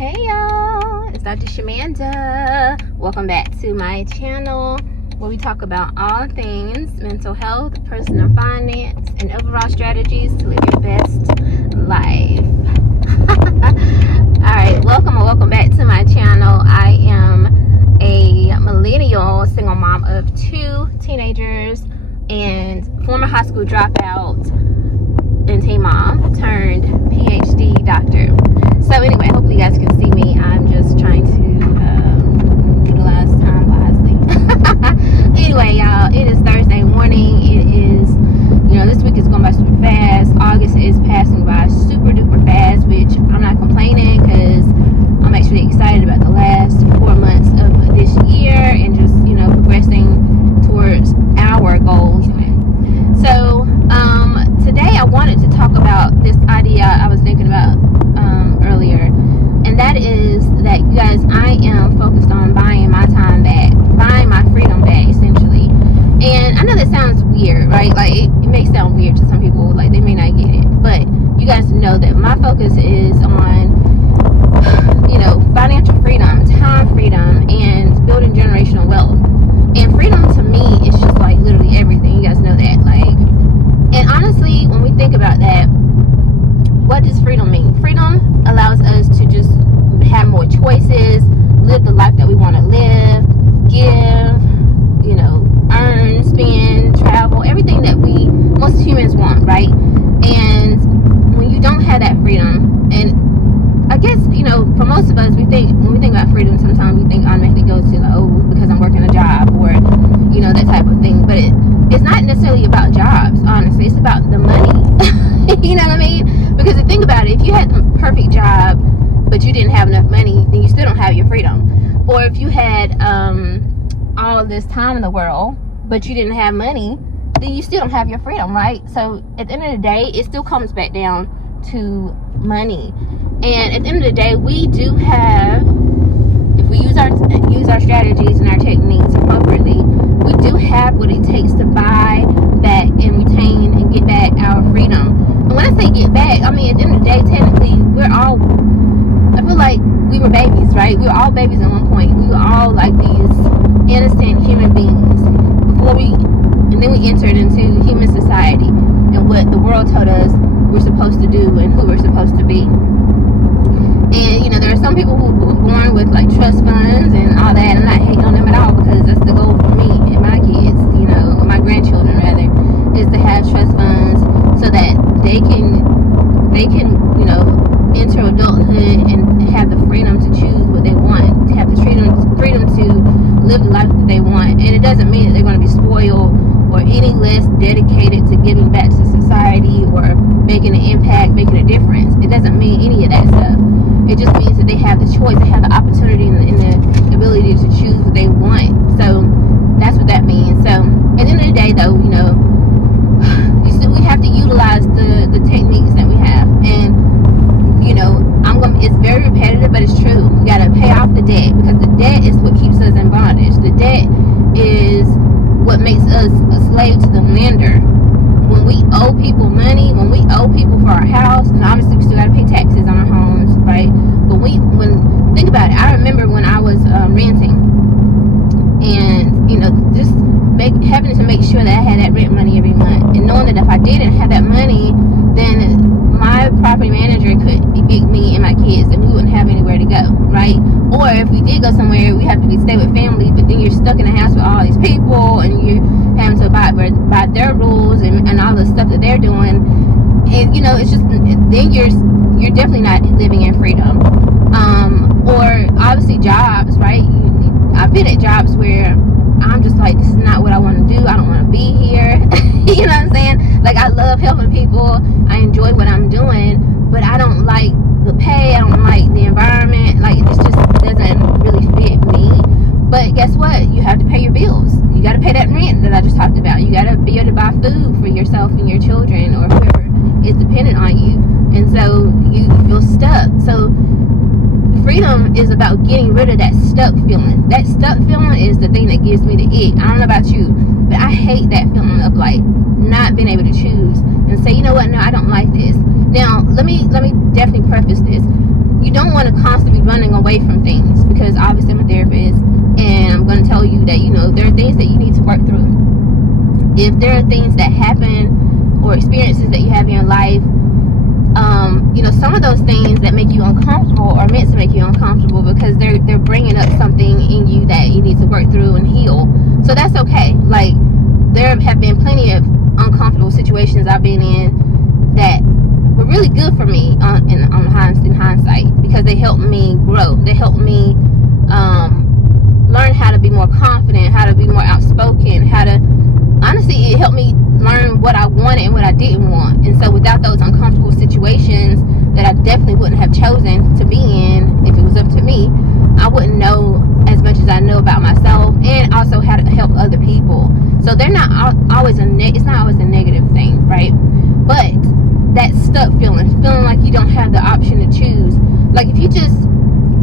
Hey y'all, it's Dr. Shamanda. Welcome back to my channel where we talk about all things mental health, personal finance, and overall strategies to live your best life. Alright, welcome back to my channel. I am a millennial single mom of 2 teenagers and former high school dropout and teen mom turned PhD doctor. So anyway, hopefully you guys can see me. I'm just trying to utilize time wisely. Anyway, y'all, it is Thursday morning. It is, this week is going by super fast. August is passing by super duper fast, which I'm not complaining because I'm actually excited about the last 4 months of this year and just, progressing towards our goals. So, today I wanted to talk about this idea I was thinking about earlier, and that is that, you guys, I am focused on buying my time back, buying my freedom back, essentially. And I know that sounds weird, right? Like, it may sound weird to some people, like they may not get it, but you guys know that my focus is on, financial freedom, time freedom, and building generational wealth. And freedom to me is just like literally everything. You guys know that. And honestly, when we think about that, what does freedom mean? Freedom allows us to just have more choices, live the life that we want to live, give, earn, spend, travel, everything that most humans want, right? And when you don't have that freedom, and I guess, for most of us, when we think about freedom, sometimes we think automatically goes to, because I'm working a job or, that type of thing. But it's not necessarily about jobs, honestly. It's about the money. You know what I mean? Because to think about it, if you had the perfect job, but you didn't have enough money, then you still don't have your freedom. Or if you had all this time in the world, but you didn't have money, then you still don't have your freedom, right? So at the end of the day, it still comes back down to money. And at the end of the day, we do have, if we use our strategies and our techniques appropriately, we do have what it takes to buy back and retain and get back our freedom. And when I say get back, I mean, at the end of the day, technically, I feel like we were babies, right? We were all babies at one point. We were all like these innocent human beings and then we entered into human society and what the world told us we're supposed to do and who we're supposed to be. And, there are some people who were born with, trust funds and all that. I'm not hating on them at all because that's the goal for me and my kids, my grandchildren, rather, is to have trust funds so that they can enter adulthood and have the freedom to choose what they want, to have the freedom to live the life that they want. And it doesn't mean that they're going to be spoiled or any less dedicated to giving back to society or making an impact, making a difference. It doesn't mean any of that stuff. It just means that they have the choice, they have the opportunity and the ability to choose what they want. So that's what that means. So at the end of the day, though, we have to utilize the techniques that we have. And it's very repetitive, but it's true. We got to pay off the debt, because the debt is what keeps us in bondage. The debt is what makes us a slave to the lender. When we owe people money, when we owe people for our house, and obviously we still got to pay taxes on our homes, right? But think about it. I remember when I was renting, and just having to make sure that I had that rent money every month, and knowing that if I didn't have that money, then my property manager could evict me and my kids, and we wouldn't have anywhere to go, right? Or if we did go somewhere, we have to stay with family, but then you're stuck in a house with all these people, and you're having to abide by their rules and all the stuff that they're doing. And it's just, then you're definitely not living in freedom. Or obviously jobs, right? I've been at jobs where I'm just like, this is not what I want to do. I don't want to be here. You know what I'm saying? Like, I love helping people. I enjoy what I'm doing, but I don't like the pay. I don't like the environment. Like, it just doesn't really fit me. But guess what? You have to pay your bills. You got to pay that rent that I just talked about. You got to be able to buy food for yourself and your children or whoever is dependent on you. And so you feel stuck. So freedom is about getting rid of that stuck feeling. That stuck feeling is the thing that gives me the ick. I don't know about you, but I hate that feeling of not being able to choose and say, you know what, no, I don't like this. Now, let me definitely preface this. you don't want to constantly be running away from things, because obviously I'm a therapist, and I'm going to tell you that, you know, there are things that you need to work through. If there are things that happen or experiences that you have in your life, you know, some of those things that make you uncomfortable are meant to make you uncomfortable, because they're bringing up something in you that you need to work through and heal. So that's okay. Like, there have been plenty of uncomfortable situations I've been in that were really good for me in hindsight, because they helped me grow. They helped me learn how to be more confident, how to be more outspoken, honestly, it helped me learn what I wanted and what I didn't want. And so without those uncomfortable situations that I definitely wouldn't have chosen to be in if it was up to me, I wouldn't know as much as I know about myself, and also how to help other people. So they're not always it's not always a negative thing, right? But that stuck feeling like you don't have the option to choose. Like, if you just,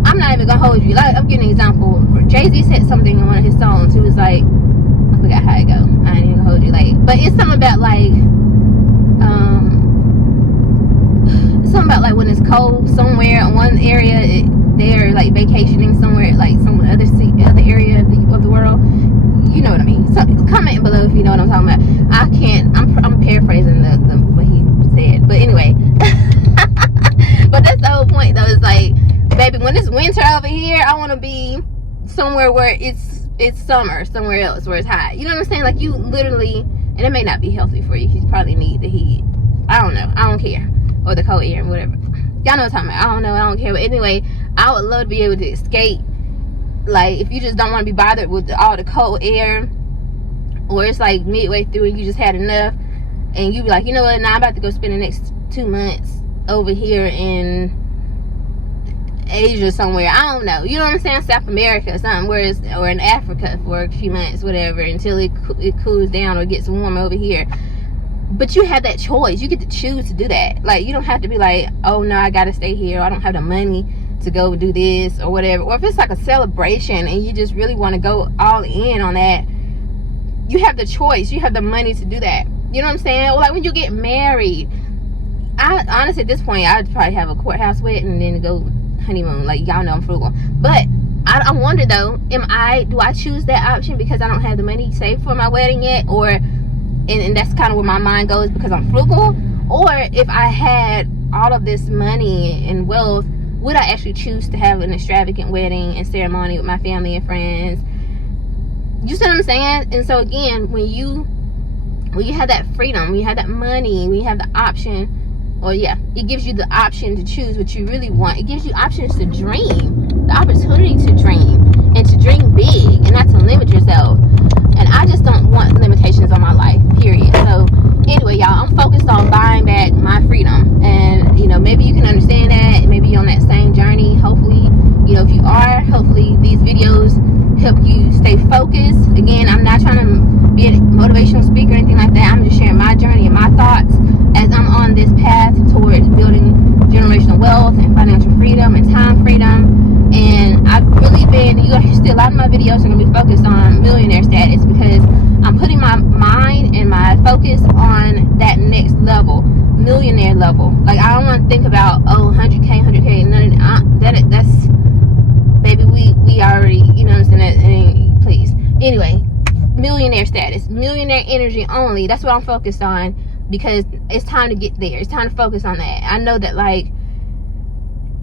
I'm not even gonna hold you. Like, I'm giving an example. Jay-Z said something in one of his songs. He was like, I forgot how it go. I ain't even gonna hold you. Like, but it's something about like, when it's cold somewhere in one area, they're like vacationing somewhere, like some other area of the world. You know what I mean? So comment below if you know what I'm talking about. I'm paraphrasing the what he said, but anyway. But that's the whole point, though. It's like, baby, when it's winter over here, I want to be somewhere where it's summer, somewhere else where it's hot. You know what I'm saying? Like, you literally, and it may not be healthy for you, because you probably need the heat. I don't know. I don't care. Or the cold air, whatever. Y'all know what I'm talking about. I don't know. I don't care. But anyway, I would love to be able to escape. Like, if you just don't want to be bothered with all the cold air, or it's like midway through and you just had enough, and you be like, you know what, now I'm about to go spend the next 2 months over here in Asia somewhere. I don't know. You know what I'm saying? South America or something, or in Africa for a few months, whatever, until it cools down or gets warm over here. But you have that choice. You get to choose to do that. Like, you don't have to be like, oh no, I gotta stay here, or I don't have the money to go do this or whatever. Or if it's like a celebration and you just really want to go all in on that, you have the choice. You have the money to do that. You know what I'm saying? Or like when you get married, I honestly, at this point, I'd probably have a courthouse wedding and then go honeymoon. Like, y'all know I'm frugal. But I wonder though, do I choose that option because I don't have the money saved for my wedding yet? Or and that's kind of where my mind goes, because I'm frugal? Or if I had all of this money and wealth, would I actually choose to have an extravagant wedding and ceremony with my family and friends? You see what I'm saying? And so again, when you have that freedom, when you have that money, when you have the option, it gives you the option to choose what you really want. It gives you options to dream, the opportunity to dream, and to dream big, and not to limit yourself. And I just don't want limitations on my life, period. So anyway, y'all, I'm focused on buying back my freedom. And, you know, maybe you can understand that. Maybe you're on that same journey. Hopefully, you know, if you are, hopefully these videos help you stay focused. Again, I'm not trying to be a motivational speaker or anything like that. I'm just sharing my journey and my thoughts as I'm on this path towards building generational wealth and financial freedom and time freedom. And I've really been, you're going to see a lot of my videos are going to be focused on millionaire status, because I'm putting my mind and my focus on that next level, millionaire level. Like, I don't want to think about, 100K, none of that's, baby, we already, you know what I'm saying, please. Anyway, millionaire status, millionaire energy only. That's what I'm focused on, because it's time to get there. It's time to focus on that. I know that, like,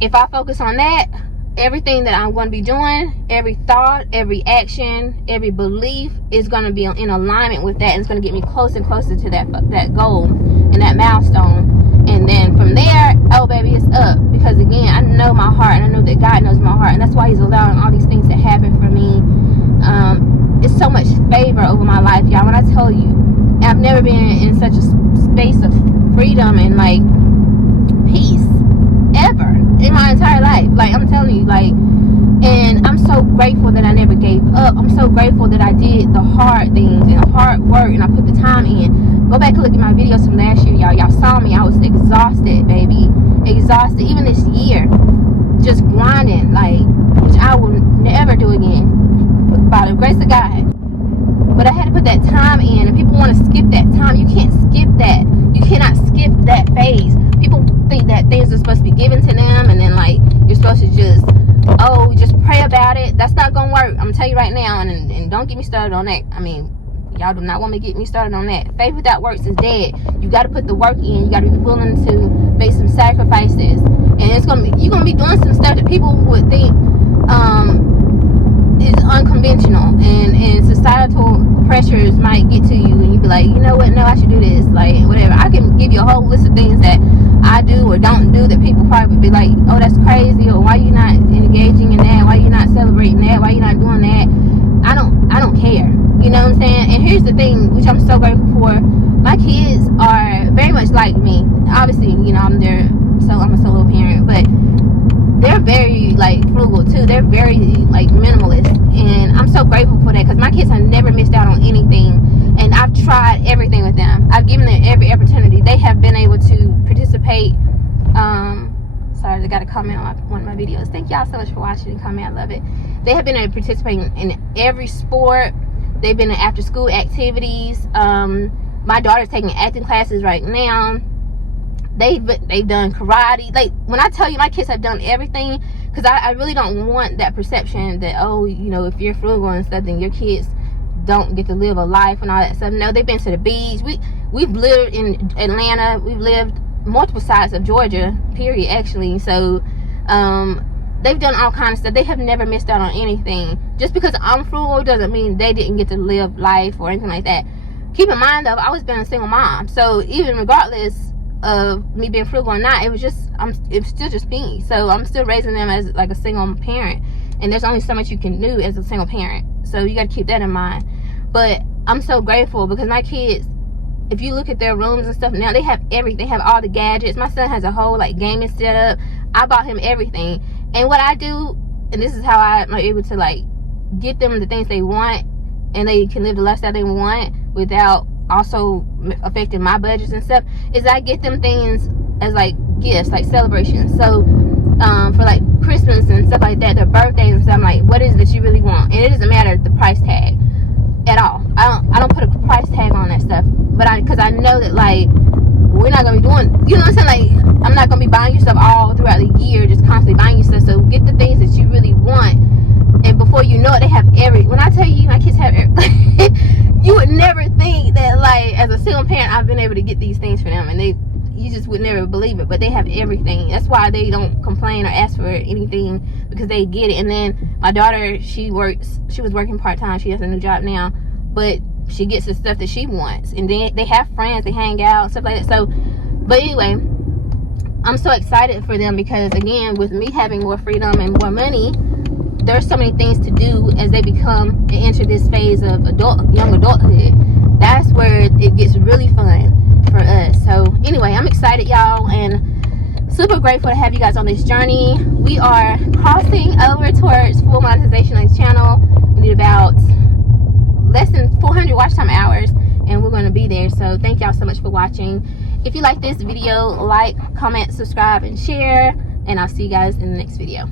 if I focus on that, everything that I'm going to be doing, every thought, every action, every belief is going to be in alignment with that, and it's going to get me closer and closer to that goal and that milestone. And then from there, oh baby, it's up. Because again, I know my heart, and I know that God knows my heart, and that's why He's allowing all these things to happen for me. It's so much favor over my life, y'all. When I tell you, I've never been in such a space of freedom and like peace ever in my entire life. Like, I'm telling you, like, and I'm so grateful that I never gave up. I'm so grateful that I did the hard things and the hard work, and I put the time in. Go back and look at my videos from last year, y'all. Y'all saw me. I was exhausted, baby. Exhausted. Even this year, just grinding, like, which I will never do again, by the grace of God. But I had to put that time in, and people want to skip that time. You can't skip that. You cannot skip that phase. People think that things are supposed to be given to them, and then, like, you're supposed just pray about it. That's not gonna work. I'm gonna tell you right now, and don't get me started on that. I mean, y'all do not want me to get me started on that. Faith without works is dead. You got to put the work in. You got to be willing to make some sacrifices, and you're gonna be doing some stuff that people would think is unconventional, and societal pressures might get to you, and you be like, you know what, no, I should do this, like whatever. I can give you a whole list of things that I do or don't do that people probably would be like, oh, that's crazy, or why you not engaging in that, why you not celebrating that, why you not doing that. I don't care, you know what I'm saying? And here's the thing, which I'm so grateful for. My kids are very much like me. Obviously, you know, I'm a solo parent, but they're very like frugal too. They're very like minimalist, and I'm so grateful for that, because my kids have never missed out on anything, and I've tried everything with them. I've given them every opportunity. They have been able to participate. Sorry, they got a comment on one of my videos. Thank y'all so much for watching and comment. I love it. They have been able to participate in every sport. They've been in after school activities. My daughter's taking acting classes right now. They've done karate. Like, when I tell you my kids have done everything, because I really don't want that perception that, oh, you know, if you're frugal and stuff, then your kids don't get to live a life and all that stuff. No, they've been to the beach. We've lived in Atlanta. We've lived multiple sides of Georgia, period, actually. So they've done all kinds of stuff. They have never missed out on anything. Just because I'm frugal doesn't mean they didn't get to live life or anything like that. Keep in mind, though, I was been a single mom, so even regardless of me being frugal or not, it was still just me. So I'm still raising them as like a single parent, and there's only so much you can do as a single parent, so you got to keep that in mind. But I'm so grateful, because my kids, if you look at their rooms and stuff now, they have everything. They have all the gadgets. My son has a whole like gaming setup. I bought him everything. And what I do, and this is how I'm able to like get them the things they want, and they can live the lifestyle they want without also affecting my budgets and stuff, is I get them things as like gifts, like celebrations. So for like Christmas and stuff like that, their birthdays and stuff, I'm like, what is it that you really want? And it doesn't matter the price tag at all. I don't put a price tag on that stuff, but because I know that like we're not gonna be doing, you know what I'm saying, like I'm not gonna be buying you stuff all throughout the year, just constantly buying you stuff. So get the things that you really want, and before you know it, they have when I tell you my kids have you would never think that, like, as a single parent, I've been able to get these things for them, and you just would never believe it, but they have everything. That's why they don't complain or ask for anything, because they get it. And then my daughter, she was working part-time. She has a new job now, but she gets the stuff that she wants. And then they have friends, they hang out, stuff like that. So, but anyway, I'm so excited for them, because again, with me having more freedom and more money, there's so many things to do as they become and enter this phase of young adulthood. That's where it gets really fun for us. So anyway, I'm excited, y'all, and super grateful to have you guys on this journey. We are crossing over towards full monetization on this channel. We need about less than 400 watch time hours, and we're going to be there. So thank y'all so much for watching. If you like this video, like, comment, subscribe, and share, and I'll see you guys in the next video.